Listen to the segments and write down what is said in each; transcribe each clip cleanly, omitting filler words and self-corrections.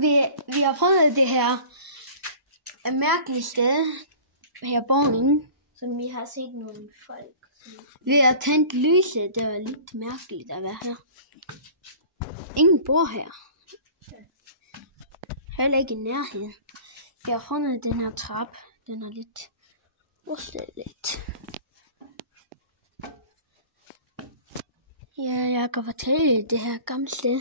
Vi har prøvet det her mærkelige sted her i Borgen, som vi har set nogle folk. Vi har tændt lyset. Det var lidt mærkeligt at være her. Ingen bor her. Heller ikke i nærheden. Vi har fundet den her trappe. Den er lidt rustet lidt. Ja, jeg kan fortælle det her gamle sted.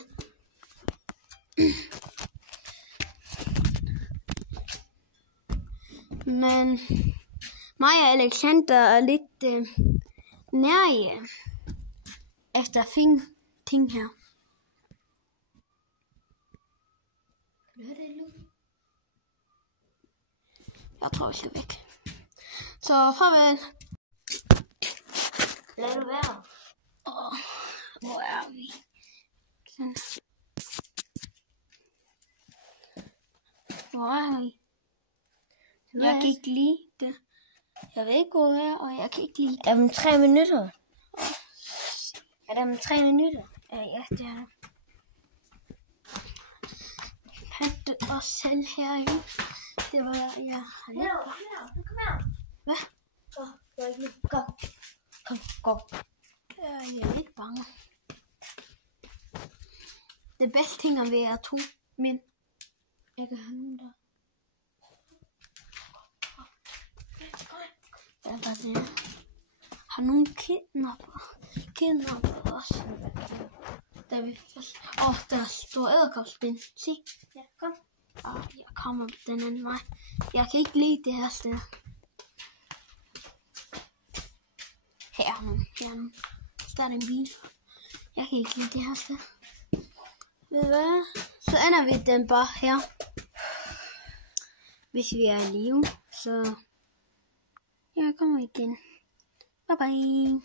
Men mig og Alexander er lidt nærige efter ting her. Hvad er det nu? Jeg tror, vi skal væk. Så farvel. Lad det være. Hvor er vi? Sådan. Hvor er vi? Jeg kan ikke lide det. Jeg ved ikke, hvor jeg er, og jeg kan ikke lide det. Er det om 3 minutter? Er det om 3 minutter? Ja, det er det. Hente os selv herinde. Det var jeg har lidt. Kom her. Hvad? Gå. Jeg er lidt bange. Det bedste ting er ved at to, men jeg kan høre dig. Hvad er det? Har nogen kidnapper os? Der vi først. Der står edderkopspind. Se. Ja, kom. Jeg kommer den anden vej. Jeg kan ikke lide det her sted. Her er nogen. Der er en bil. Jeg kan ikke lide det her sted. Ved du hvad? Så ender vi den bare her. Hvis vi er i live, så jeg kommer igen. Bye bye.